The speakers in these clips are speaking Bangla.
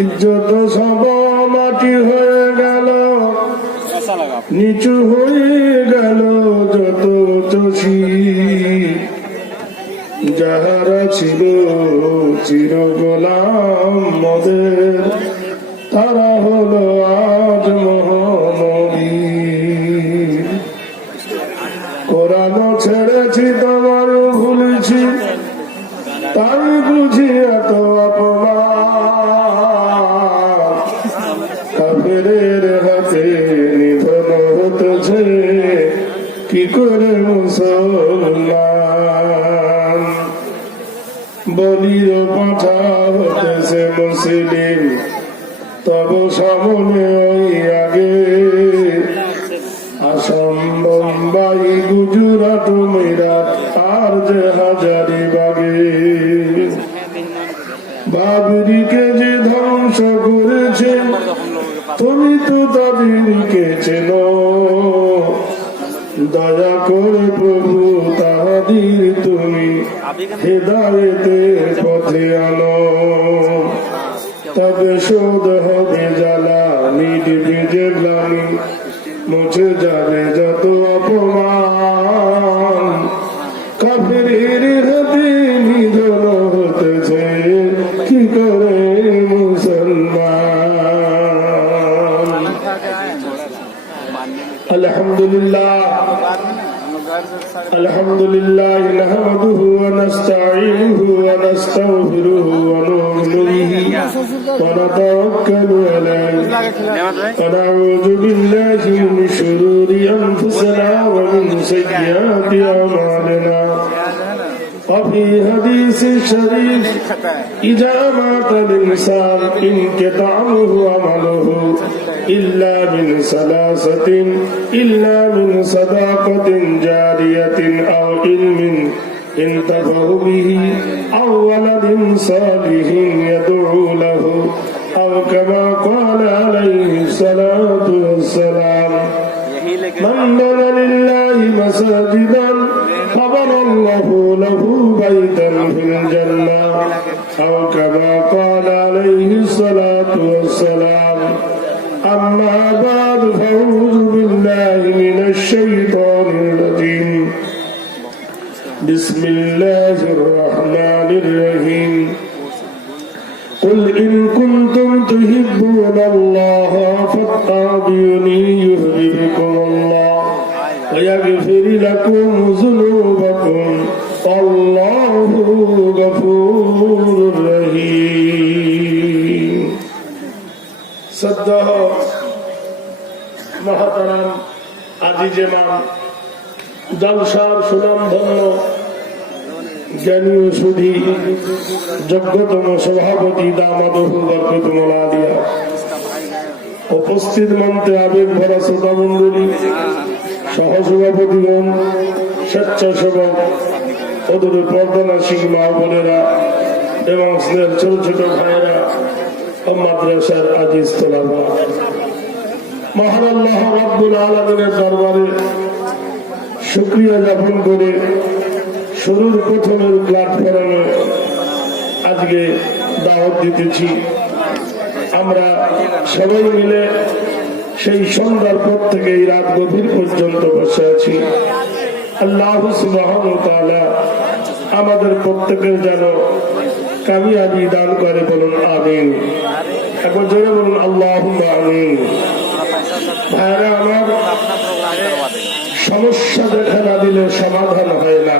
ইজ্জত সব মাটি হয়ে গেল, নিচু হয়ে গেল যত চষি। যাহারা ছিল চির গোলাম মোদের, তারা হলো আজ মহানবীর। কোরআন ছেড়েছি তোমার ভুলেছি, তাই বুঝি এত অপমান। কাফেরের হাতে নিধন হতেছে কি করে মুসলমান। বলিও পাঠা হতেছে মুসলিম, তব সামনে ওই আগে। আসাম, বোম্বাই, গুজরাট, মিরাট আর যে হাজারিবাগে। বাবরিকে যে ধ্বংস করেছে, তুমি তো তাদেরকে চেনো। দয়া করে প্রভু তাহাদের তুমি হেদায়েতের পথে আনো। তবে শোধ হবে জ্বালা, মিটবে যে গ্লানি, মুছে যাবে যত অপমান। কাফেরের হাতে নিধন হতেছে কি করে মুসলমান। আলহামদুলিল্লাহ আলহামদুলিল্লাহ নাহমাদুহু ওয়া নাস্তাঈনুহু ওয়া নাস্তাগফিরুহু ওয়া নু'মিনু বিহি ওয়া নাতাওয়াক্কালু আলাইহি ওয়া নাউযু বিল্লাহি মিন শুরুরি আনফুসিনা ওয়া মিন সাইয়্যাতি আ'মালিনা। وفي حديث الشريف إذا مات الإنسان انقطع عمله إلا من ثلاثة، إلا من صدقة جارية أو علم ينتفع به أو ولد صالح يدعو له، أو كما قال عليه الصلاة والسلام: من بنى لله مساجدا فبنى الله له بيتا في الجنة، أو كما قال عليه الصلاة والسلام. أما بعد، فأعوذ بالله من الشيطان الرجيم. بسم الله الرحمن الرحيم. قل إن كنتم تحبون الله فاتبعوني يحببكم الله ويغفر لكم ذنوبكم والله غفور رحيم. শ্রদ্ধেয় মহাতারাম আজিজেমান জলসার সুনামধন্য জ্ঞানীয় সুধী যোগ্যতম সভাপতি দামাদহু বরকতুল আলিয়া, উপস্থিত মন্ত্রে আবেগ ভরা শ্রোতা মন্ডলী, সহসভাপতিগণ, স্বেচ্ছাসেবক, অদূরে পর্দানাসীন মা বোনেরা এবং স্নেহের ছোট ছোট ভাইয়েরা ও মাদ্রাসার আজিজ তোলাবা, মহান আল্লাহ রাব্বুল আলামিনের দরবারে শুকরিয়া জ্ঞাপন করে শুরুর প্রথমের প্ল্যাটফর্মে আজকে দাওয়াত দিতেছি। আমরা সবাই মিলে সেই সন্ধ্যার পর থেকে এই রাত গভীর পর্যন্ত বসে আছি। আল্লাহ সুবহানাহু ওয়া তাআলা আমাদের প্রত্যেকের যেন কামিয়াবি দান করে, বলুন আমিন। একবার জোরে বলুন আল্লাহুম্মা আমিন। ভাইরা আমার, সমস্যা দেখা না দিলে সমাধান হয় না।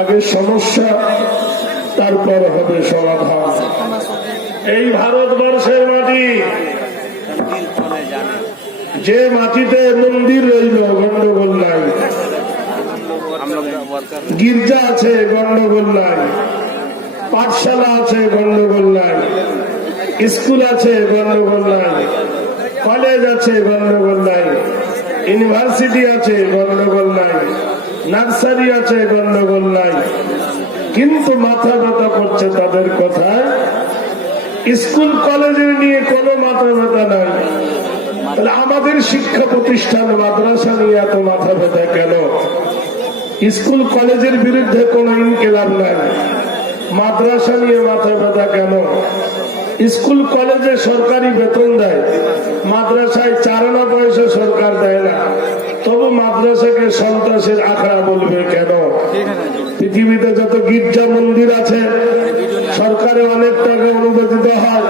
আগে সমস্যা, তারপর হবে সমাধান। এই ভারতবর্ষের মাটি, যে মাটিতে মন্দির রইল গন্ডগোল নাই, গির্জা আছে গন্ডগোল নাই, পাঠশালা আছে গন্ডগোল নাই, স্কুল আছে গন্ডগোল নাই, কলেজ আছে গন্ডগোল নাই, ইউনিভার্সিটি আছে গন্ডগোল নাই, নার্সারি আছে গন্ডগোল নাই। কিন্তু মাথা ব্যথা করছে তাদের কথায়, স্কুল কলেজের নিয়ে কোনো মাথা ব্যথা নাই। তাহলে আমাদের শিক্ষা প্রতিষ্ঠান মাদ্রাসা নিয়ে এত মাথা ব্যথা কেন? স্কুল কলেজের বিরুদ্ধে কোনো ইনকিলাব নাই, মাদ্রাসা নিয়ে মাথা ব্যথা কেন? স্কুল কলেজে সরকারি বেতন দেয়, মাদ্রাসায় 4 আনা পয়সা সরকার দেয় না, তবু মাদ্রাসাকে সন্ত্রাসের আখড়া বলবে কেন? পৃথিবীতে যত গির্জা মন্দির আছে সরকারে অনেক টাকা অনুমোদিত হয়,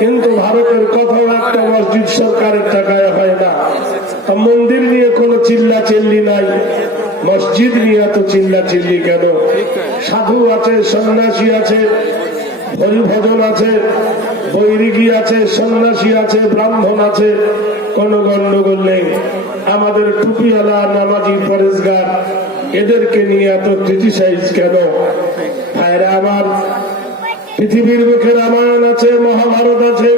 কিন্তু ভারতের কোথাও একটা মসজিদ সরকারের টাকায় হয় না। মন্দির নিয়ে কোনো চিল্লা চিল্লি নাই, মসজিদ নিয়ে এত চিল্লা চিল্লি কেন? সাধু আছে, সন্ন্যাসী আছে, হরিভজন আছে, বৈরিকী আছে, সন্ন্যাসী আছে, ব্রাহ্মণ আছে, কোন গন্ডগোল নেই। আমাদের টুপিওয়ালা নামাজি পরেশগার এদেরকে নিয়ে এত ক্রিটিসাইজ কেন? ভাইরা আমার, পৃথিবীর মুখে রামায়ণ আছে, মহাভারত আছে,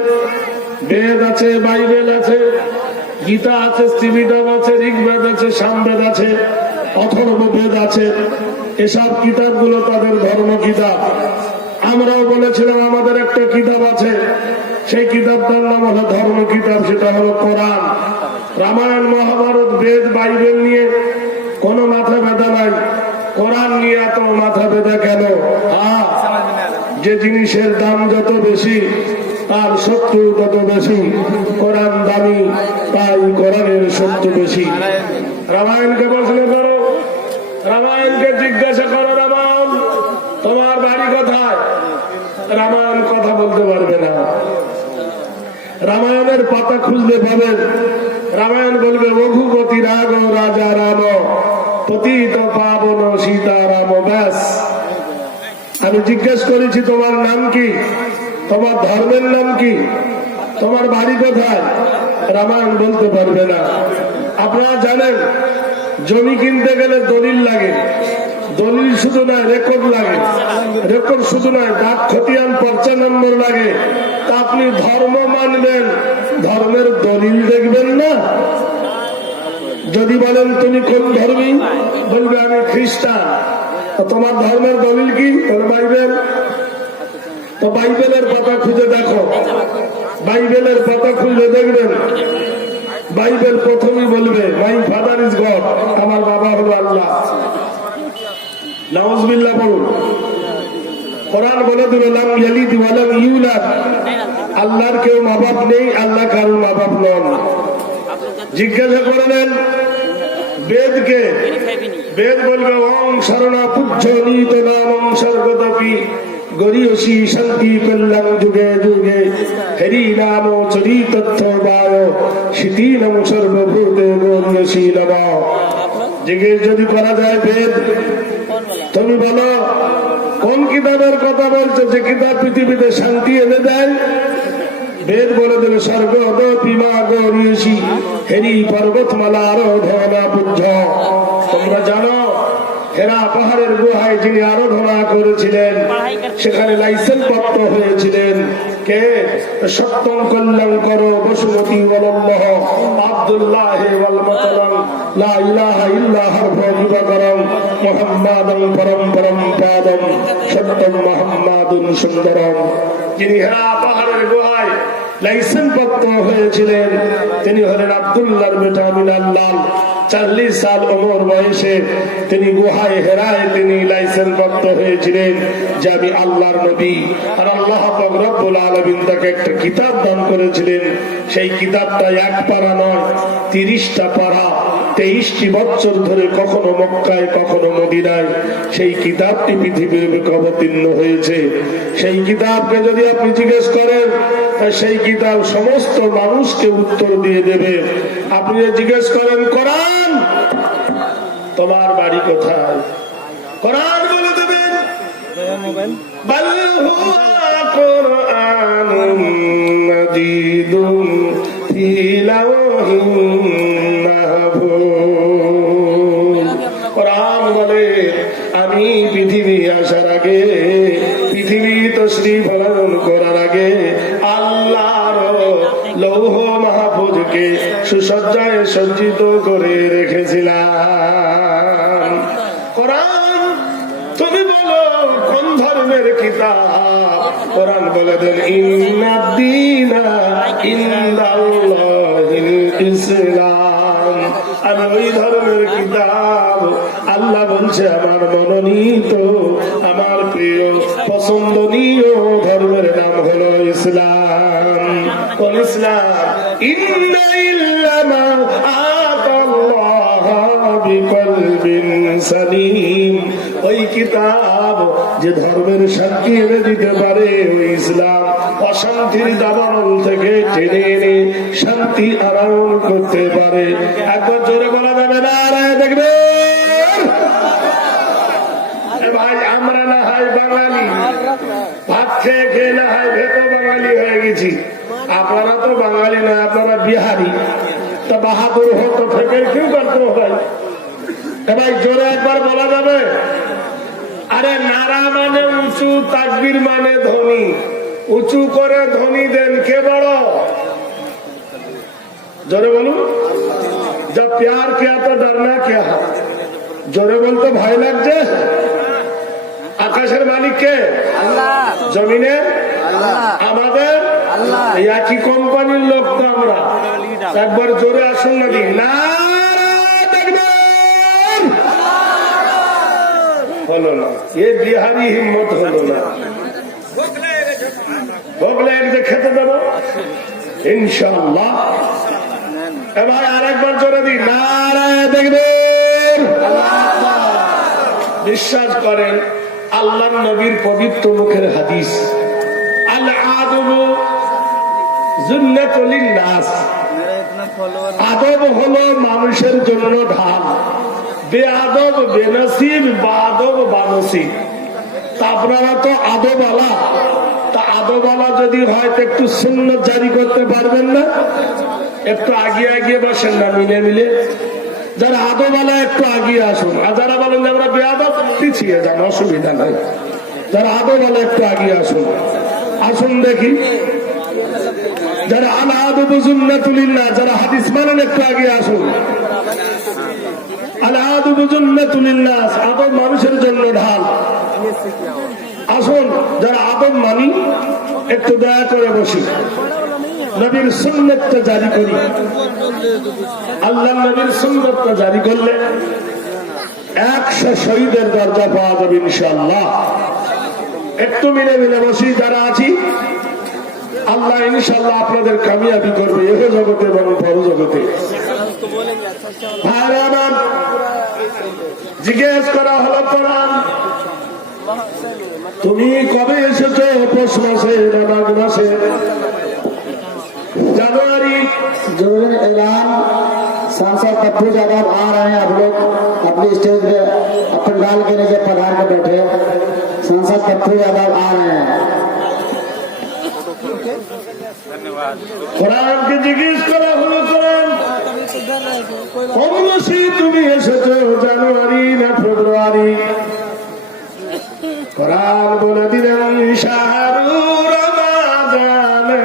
বেদ আছে, বাইবেল আছে, গীতা আছে, ত্রিপিটক আছে, ঋগ্বেদ আছে, সামবেদ আছে, অথর্ববেদ আছে। এসব কিতাবগুলো তাদের ধর্ম কিতাব। আমরাও বলেছিলাম আমাদের একটা কিতাব আছে, সেই কিতাবটার নাম হলো ধর্ম কিতাব, সেটা হলো কোরআন। রামায়ণ, মহাভারত, বেদ, বাইবেল নিয়ে কোনো মাথা ব্যথা নাই, কোরআন নিয়ে এত মাথা ব্যথা কেন? যে জিনিসের দাম যত বেশি তার শত্রু তত বেশি। কোরআন দামি, তাই কোরআনের শত্রু বেশি। রামায়ণকে প্রশ্ন করো, রামায়ণকে জিজ্ঞাসা করো, রামায়ণ তোমার বাড়ি কোথায়? রামায়ণ কথা বলতে পারবে না। রামায়ণের পাতা খুঁজলে পাবেন, রামায়ণ বলবে রঘুপতি রাগ রাজা রাম পতিত পাবন সীতারাম। ব্যাস। আমি জিজ্ঞেস করেছি তোমার নাম কি, তোমার ধর্মের নাম কি, তোমার বাড়ি কোথায়? রামায়ণ বলতে পারবে না। আপনারা জানেন জমি কিনতে গেলে দলিল লাগে, দলিল শুধু নয় রেকর্ড লাগে, রেকর্ড শুধু নয় ডাক খতিয়ান পর্চা নম্বর লাগে। তা আপনি ধর্ম মানবেন, ধর্মের দলিল দেখবেন না? যদি বলেন তুমি কোন ধর্মী, বলবে আমি খ্রিস্টান। তোমার ধর্মের দলিল কি? বাইবেল। তো বাইবেলের পাতা খুঁজে দেখো, বাইবেলের পাতা খুঁজে দেখবেন বাইবেল প্রথমেই বলবে মাই ফাদার ইজ গড, আমার বাবা হলো আল্লাহ। নাউজুবিল্লাহ বলুন। কোরআন বলে দিল লাম ইয়ালিদ ওয়া লাম ইউলাদ, আল্লাহর কেউ মা বাপ নেই, আল্লাহ কারো মা বাপ নন। জিজ্ঞাসা করলেন বেদকে, বেদ বলবে ওং শরণা পূজ্য নিত নামং স্বর্গদপি গরিয়সী শান্তি কল্যাণ যুগে যুগে হরি নাম চরিতত্থ বায় শীতিনং সর্বভূতে গরিয়সী নমঃ। জিজ্ঞেস যদি করা যায় বেদ তুমি বলো কোন কিতাবের কথা বলছো যে কিতাব পৃথিবীতে শান্তি এনে দেয়? বেদ বলে দিল স্বর্গদপি মা গরিয়সী হেরি পর্বতমালা আরোধনা পূজ্য। তোমরা জানো হেরা পাহাড়ের গুহায় যিনি আরাধনা করেছিলেন সেখানে লাইসেন্স প্রাপ্ত হয়েছিলেন কে? সত্যম কল্যাণ করো বসুমতী ওয়াল্লাহ আব্দুল্লাহ ওয়াল মাতালাম লা ইলাহা ইল্লা হুয়া দিবাকরম মুহাম্মাদান পরম পরম পাদম সত্যম মুহাম্মাদুন সুন্দরম। যিনি হেরা পাহাড়ের গুহায় লাইসেন্স প্রাপ্ত হয়েছিলেন তিনি হলেন আব্দুল্লাহর বেটা মিনাল্লাহ। 40 সাল ওমর বয়সে তিনি গুহায় হেরায় তিনি লাইসেন্স প্রাপ্ত হয়েছিলেন যে আমি আল্লাহর নবী। আর আল্লাহ পাক রব্বুল আলামিন তাকে একটা কিতাব দান করেছিলেন। সেই কিতাবটা এক পারা নয় 30টা পারা, 23টি বছর ধরে কখনো মক্কায় কখনো মদিনায় সেই কিতাবটি পৃথিবীর বুকে অবতীর্ণ হয়েছে। সেই কিতাবকে যদি আপনি জিজ্ঞেস করেন সেই কিতাব সমস্ত মানুষকে উত্তর দিয়ে দেবে। আপনি জিজ্ঞেস করেন কোরআন তোমার বাড়ি কোথায়, কোরআন বলে দেবেন বাল হুয়া কুরআনুম মাজিদুন ফি লাওহিন মাহফুজ। কোরআন বলে আমি পৃথিবী আসার আগে, পৃথিবী তশরীফ লালন করার আগে আল্লাহর লৌহ মাহফুজকে সুসজ্জায় সজ্জিত করে রেখেছিলাম। কোরআন তুমি বলো কোন ধর্মের কিতাব? কোরআন বলে দেন ইন্নাদ-দীনা ইনদাল্লাহিল ইসলাম। আমি ওই ধর্মের কিতাব, আল্লাহ বলছে আমার মনোনীত, আমার প্রিয় পছন্দনীয় ধর্মের নাম হলো ইসলাম। কোন ইসলাম? ইন্না ইল্লামা আতাল্লাহ বিকলবিন সালিম। ওই কিতাব যে ধর্মের শান্তি এনে দিতে পারে, ওই ইসলাম অশান্তির দাবানল থেকে টেনে এনে শান্তি আরাম করতে পারে। একবার জোরে বলা যাবে না? দেখবে ভাই, আমরা না হয় বাঙালি, ভাত খেয়ে খেয়ে না হয় ভেতো বাঙালি হয়ে গেছি। আপনারা তো বাঙালি না, আপনারা বিহারি। তা বাহাদুর হতো থেকে কেউ করতো ভাই? ভাই জোরে একবার বলা যাবে? আরে নারা মানে উঁচু, তাকবীর মানে ধ্বনি। উঁচু করে ধ্বনি দেন কে বড়? জোরে বলুন। जब प्यार किया तो डरना क्या है? জোরে বলতে ভয় লাগছে। আকাশের মালিক কে? জমিনে আমাদের একই কোম্পানির লোক তো আমরা। একবার জোরে আসুন না দিন না। হলো না, এ বিহারি হিম্মত হলো না। ভোগলে এক যে খেতে দেবো ইনশাআল্লাহ। ভাই আরেকবার জোরে দিন নারায়ে তাকবীর। বিশ্বাস করেন আল্লাহর নবীর পবিত্র মুখের হাদিস, আল আদবু জুন্নাতুল লিন-নাস। আদব হলো মানুষের জন্য ঢাল, বেআদব বেনসিব, বাদব বানসিব। তা আপনারা তো আদবওয়ালা, তা আদবওয়ালা যদি হয় তো একটু সুন্নাত জারি করতে পারবেন না? একটু আগিয়ে আগিয়ে বসেন না, মিলে মিলে। যারা আদবওয়ালা একটু আগিয়ে আসুন, আর যারা বলেন যে আমরা বেআদব পিছিয়ে যান, অসুবিধা নাই। যারা আদবওয়ালা একটু আগিয়ে আসুন, আসুন দেখি। যারা আল আদবু জুন্নাতুল লিন-নাস, যারা হাদিস মানেন একটু আগিয়ে আসুন। আল আদবু জুন্নাতুল লিন-নাস, আদব মানুষের জন্য ঢাল। আসুন যারা আদব মানি একটু দয়া করে বসি, নবীর সুন্নাতটা জারি করি। আল্লাহ নবীর সুন্নাতটা জারি করলে 100 শহীদের দরজা পাওয়া যাবে ইনশাআল্লাহ। একটু মিলে মিলে বসি যারা আছি, আল্লাহ ইনশাআল্লাহ আপনাদের কামিয়াবি করবে এহ জগতে এবং পর জগতে। ভাইরা আমার, জিজ্ঞেস করা হলো কোরআন তুমি কবে এসেছো? পৌষ মাসে না মাঘ মাসে? जनवरी। जो ऐलान सांसद पप्पू यादव आ रहे हैं, आप लोग अपनी स्टेज पे अपन डाल के नीचे पधार के बैठे। सांसद पप्पू यादव आ रहे हैं। কোরআন কে জিজ্ঞেস করা হলো কোরআন কোন মাসে তুমি এসেছো, জানুয়ারি না ফেব্রুয়ারি? কোরআন বলে দিলেন শাহরু রমাদানাল্লাযী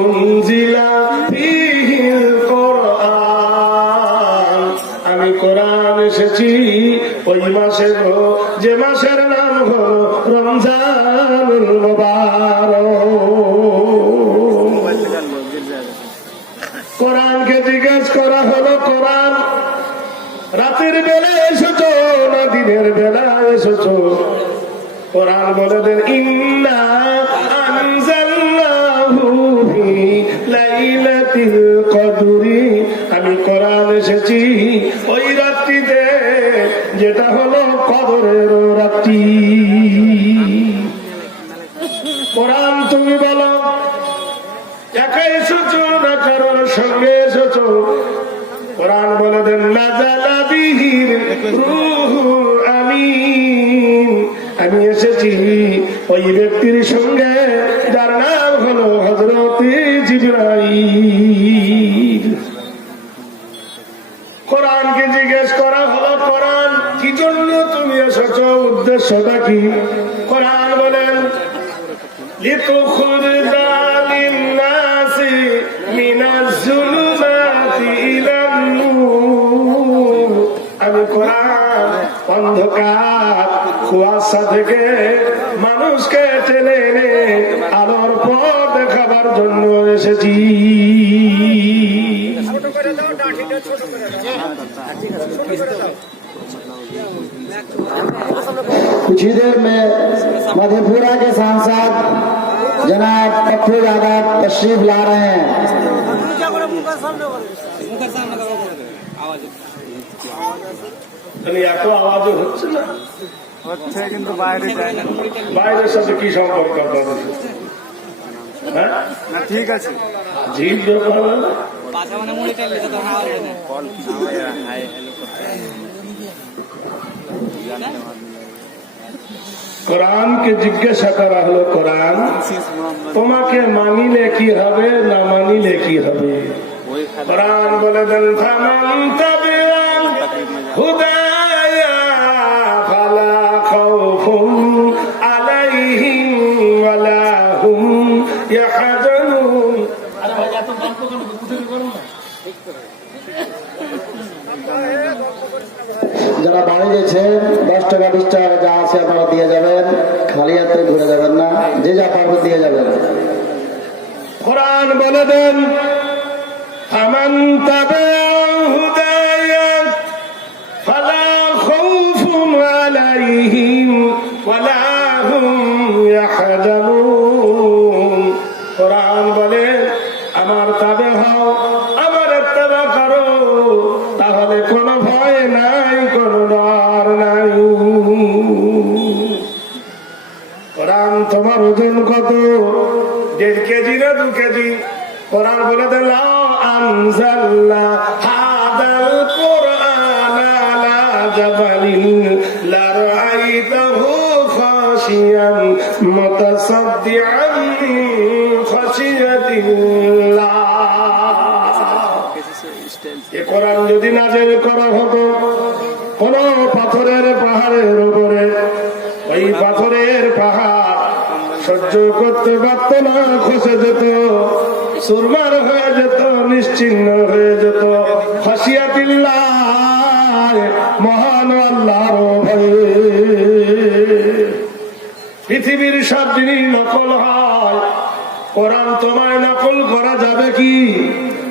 উনজিলা ফীহিল কোরআন। আমি কোরআন এসেছি ওই মাসে গো, যে মাসের নাম হলো রমজানুল মুবারক। কোরআনকে জিজ্ঞেস করা হলো কোরআন রাতের বেলা এসেছো না দিনের বেলা এসেছো? কোরআন বলে দেন ইন্না আনজালনাহু ফি লাইলাতিল কদরি। আমি কোরআন এসেছি ওই রাত্রিতে যেটা হলো কদরের রাত্রি। কোরআন তুমি বলো একা এসেছো না কারোর সঙ্গে এসেছো? কোরআন বলে দেন নাযালা বিহির রূহুল আমিন। আমি এসেছি ওই ব্যক্তির সঙ্গে যার নাম হলো হযরত জিবরাইল। কোরআনকে জিজ্ঞেস করা হলো কোরআন কি জন্য তুমি এসেছো, উদ্দেশ্যটা কি? কোরআন বলেন লিতুখরিজা লিন-নাসি মিনাজ-জুলুমাতি ইলান-নূর। আমি কোরআন অন্ধকার কুয়াশা থেকে মানুষকে টেনে এনে আলোর পথ দেখাবার জন্য এসেছি। ছোট করে দাও। कुछ ही देर में मधेपुरा के सांसद जनाब पप्पू यादव तशरीफ ला रहे हैं। এত আওয়াজও হচ্ছে না, হচ্ছে কিন্তু বাইরে যায় না। বাইরের সাথে কি সম্পর্ক আপনাদের? হ্যাঁ, না ঠিক আছে। জিভ ব্যাপার হবে না। কোরআনকে জিজ্ঞাসা করা হলো, কোরআন তোমাকে মানিলে কি হবে, না মানিলে কি হবে? কোরআন বলে দেন ফামান তাবিআল হুদায়া ফালা খাউফুন আলাইহিম ওয়ালা হুম ইয়াহজানুন। যারা বাড়ি গেছেন 10 টাকা 20 টাকা যা আছে আপনারা দিয়ে যাবেন, খালি হাতে ঘুরে যাবেন না, যে যা পারবে দিয়ে যাবেন। কোরআন বলে দেন ফামান তাবিআল হুদায়া ফালা খাউফুন আলাইহিম ওয়ালা হুম ইয়াহজানুন। কোরআন বলে আমার তাবে হও, আমার ইত্তেবা করো, তাহলে কোনো ভয় নাই, কোনো ডর নাই। কোরআন তোমার ওজন কত? 1.5 কেজি না 2 কেজি? কোরআন বলে দিল আনজালনা হাদাল কুরআন আলা জাবালিন লারাআইতাহু খাশিয়ান মুতাসাদ্দিআন মিন খাশিয়াতিল্লাহ। এ কোরআন যদি নাযিল করা হতো কোন পাথরের পাহাড়ের উপরে, ওই পাথরের পাহাড় সহ্য করতে পারত না, খসে যেত, সুরমার হয়ে যেত, নিশ্চিহ্ন হয়ে যেত। খাশিয়াতিল্লাহ, মহান আল্লাহর ভয়ে। পৃথিবীর সব জিনিস নকল হয়, কোরআন তোমায় নকল করা যাবে কি?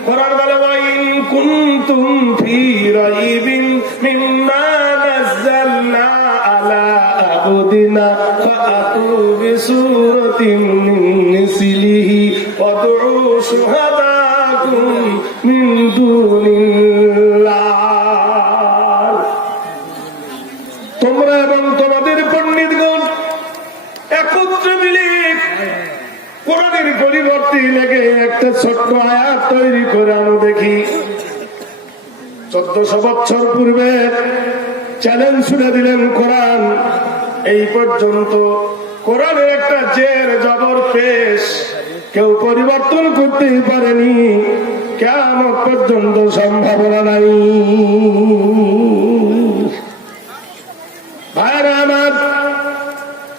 কোরআন বলে ওয়াইন কুনতুম ফি রাইবিন মিম্মা নাযালনা আলা আবদিনা ফাআতু বিসূরাতিন মিন মিসলিহি ওয়াদউ শুহাদাকুম মিন দুনিল্লাহ। তোমরা এবং তোমাদের পণ্ডিতগণ একত্রে মিলে কোরআনের পরিবর্তে লেগে একটা ছোট্ট আয়াত তৈরি করে আনো দেখি। 1400 বছর পূর্বে চ্যালেঞ্জ ছুড়ে দিলেন কোরআন। এই পর্যন্ত কোরআনের একটা জের জবর পেশ কেউ পরিবর্তন করতেই পারেনি, কিয়ামত পর্যন্ত সম্ভাবনা নাই। ভাইরা আমার,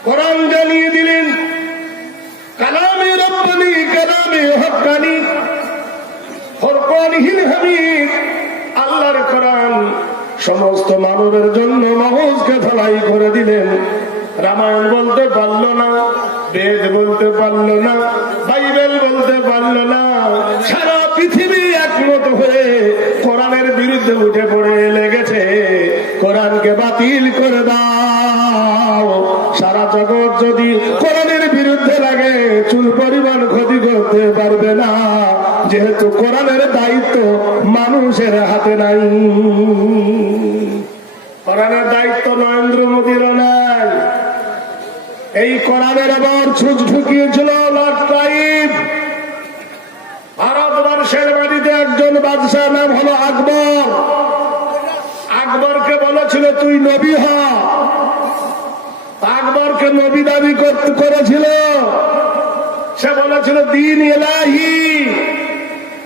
কোরআন জানিয়ে দিলেন কালামে রব্বানি, কালামে হক্কানি, ফুরকানিল হামিদ। আল্লাহর কোরআন সমস্ত মানবের জন্য মগজকে ধলাই করে দিলেন। রামায়ণ বলতে পারলো না, বেদ বলতে পারলো না, বাইবেল বলতে পারলো না। সারা পৃথিবী একমত হয়ে কোরআনের বিরুদ্ধে উঠে পড়ে লেগেছে, কোরআনকে বাতিল করে দাও। সারা জগৎ যদি কোরআনের বিরুদ্ধে লাগে চুল পরিমাণ ক্ষতি করতে পারবে না, যেহেতু কোরআনের দায়িত্ব মানুষের হাতে নাই। কোরআনের দায়িত্ব নরেন্দ্র মোদীর নাই। এই কোরআনের আবার ছুঁচ ঢুকিয়েছিল লর্ড ক্লাইভ। ভারতবর্ষের মাটিতে একজন বাদশাহ, নাম হলো আকবর। আকবরকে বলেছিল তুই নবী হ। আকবরকে নবী দাবি করেছিল। সে বলেছিল দিন ইলাহি।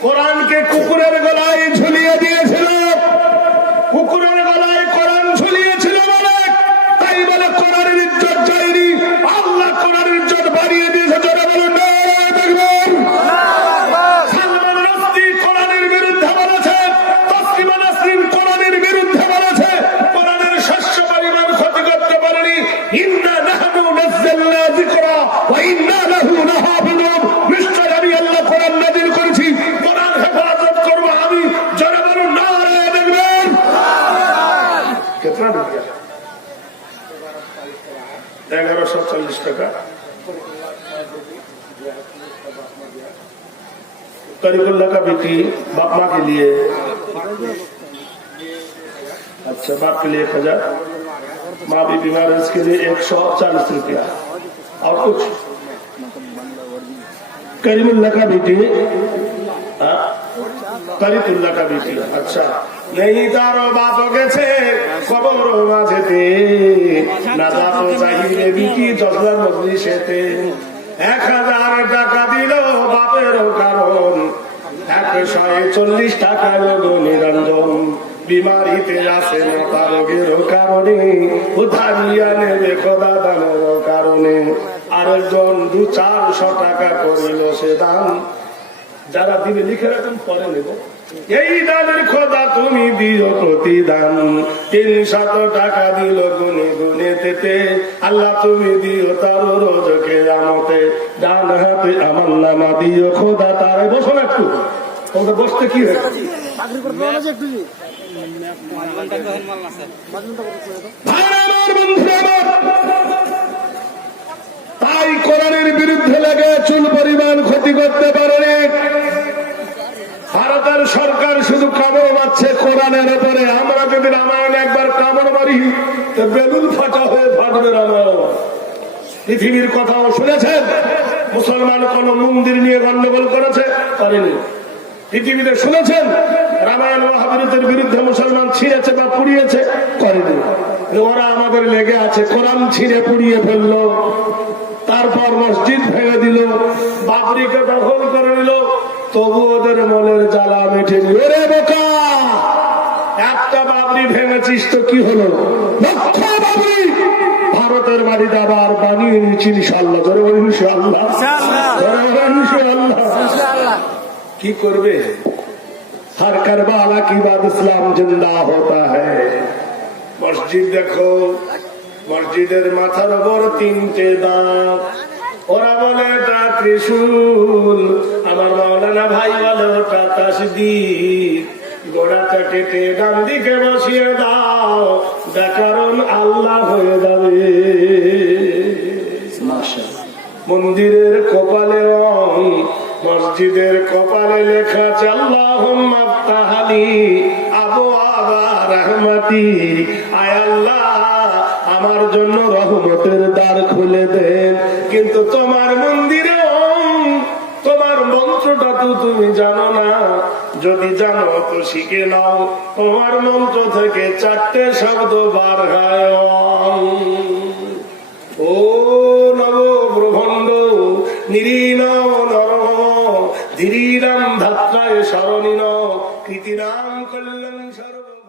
কোরআনকে কুকুরের গলায় ঝুলিয়ে দিয়েছিল। কুকুরের গলায় কোরআন ঝুলিয়েছিল বলে তাই বলে কোরআনের ইজ্জত যায়নি। আল্লাহ কোরআনের ইজ্জত বাড়িয়ে দিয়েছে। যারা বলুন সালমান রাশদি কোরআনের বিরুদ্ধে বলেছে, তসলিমা নাসরিন কোরআনের বিরুদ্ধে বলেছে, কোরআনের শস্য পরিমাণ ক্ষতি করতে পারেনি। ইন্না নাহনু নাযালনা যিকরা ওয়া ইন্না লাহু লাহাফিজুন। নিশ্চয় আমি আল্লাহ কোরআন নাযিল করেছি, কোরআন হেফাজত করব আমি। যারা বলুন নারে দেখবেন करीबुल्ला का बेटी बाप माँ के लिए, अच्छा बाप के लिए 1000, माँ भी बीमार है इसके लिए 140 रुपया। और कुछ करीमुल्ला का बेटी, करीमुल्ला का बेटी, अच्छा नहीं तारो बाप गेছে খবর মাঝেতে না যাতো চাইলে বিটি 10,000 মজলিসেতে 1000 টাকা দিল বাপেরও কারণ 140 টাকা গো নিরঞ্জন বিমারিতে আছে মোটা রোগের কারণে উধারিয়া নেবে খোদা দানের কারণে আরেকজন 200-400 টাকা করিল সে দান যারা দিবে লিখে রাখুন পরে নেব এই দানের খোদা তুমি দিও প্রতিদান 300 টাকা দিল গুনে গুনে তেতে আল্লাহ তুমি দিও তার রোজকে জানতে ডান হাতে আমার নামা দিও খোদা তারে বসো না একটু তোমরা বসতে কি হয় তাই কোরআনের বিরুদ্ধে লেগে চুল পরিমাণ ক্ষতি করতে পারেনি ভারতের সরকার শুধু কামড় মারছে কোরআনের উপরে। আমরা যদি রামায়ণ একবার কামড় মারি তো বেলুন ফাটা হয়ে ফাটবে রামায়ণ। পৃথিবীর কথাও শুনেছেন? মুসলমান কোন মন্দির নিয়ে গন্ডগোল করেছে? করেনি। পৃথিবীতে শুনেছেন রামায়ণ মহাভারতের বিরুদ্ধে মুসলমান ছিঁড়েছে বা পুড়িয়েছে? করেনি। ওরা আমাদের লেগে আছে কোরআন ছিঁড়ে পুড়িয়ে ফেললো, তারপর মসজিদ ভেঙে দিল, বাবরিকে দখল করে নিল, তবু ওদের মনের জ্বালা মেটেনি। ওরে বোকা, একটা বাবরি ভেঙেছিস তো কি হলো? লক্ষ বাবরি ভারতের বাড়িতে আবার বানিয়ে নিচ্ছি ইনশাআল্লাহ। ধরে বলি ইনশাআল্লাহ, ইনশাআল্লাহ। কি করবে? हर करबाला की बात इस्लाम जिंदा होता है। मस्जिद देखो, মসজিদের মাথার উপর 3টে দাঁত, ওরা বলে তা ত্রিশূল, আমার মাওলানা ভাই বলে ওটা তাসদীক। গোড়াটা কেটে ডান দিকে বসিয়ে দাও, ব্যাকরণ আল্লাহ হয়ে যাবে। মন্দিরের কপালে রং, মসজিদের কপালে লেখা আছে আল্লাহুম্মা ফতাহলি আবওয়াবা রাহমাতি। আয় আল্লাহ, আমার জন্য রহমতের দ্বার খুলে দেন। কিন্তু তোমার মন্দিরে তোমার মন্ত্রটা তো তুমি জানো না। যদি জানো তো শিখে নাও, তোমার মন্ত্র থেকে 4টে শব্দ বার হয়। ও নব ব্রহ্মণ্ড নিরীন নর ধীরাম ধাত্রায় শরণীন কৃতিরাম কল্যাণ সর্ব।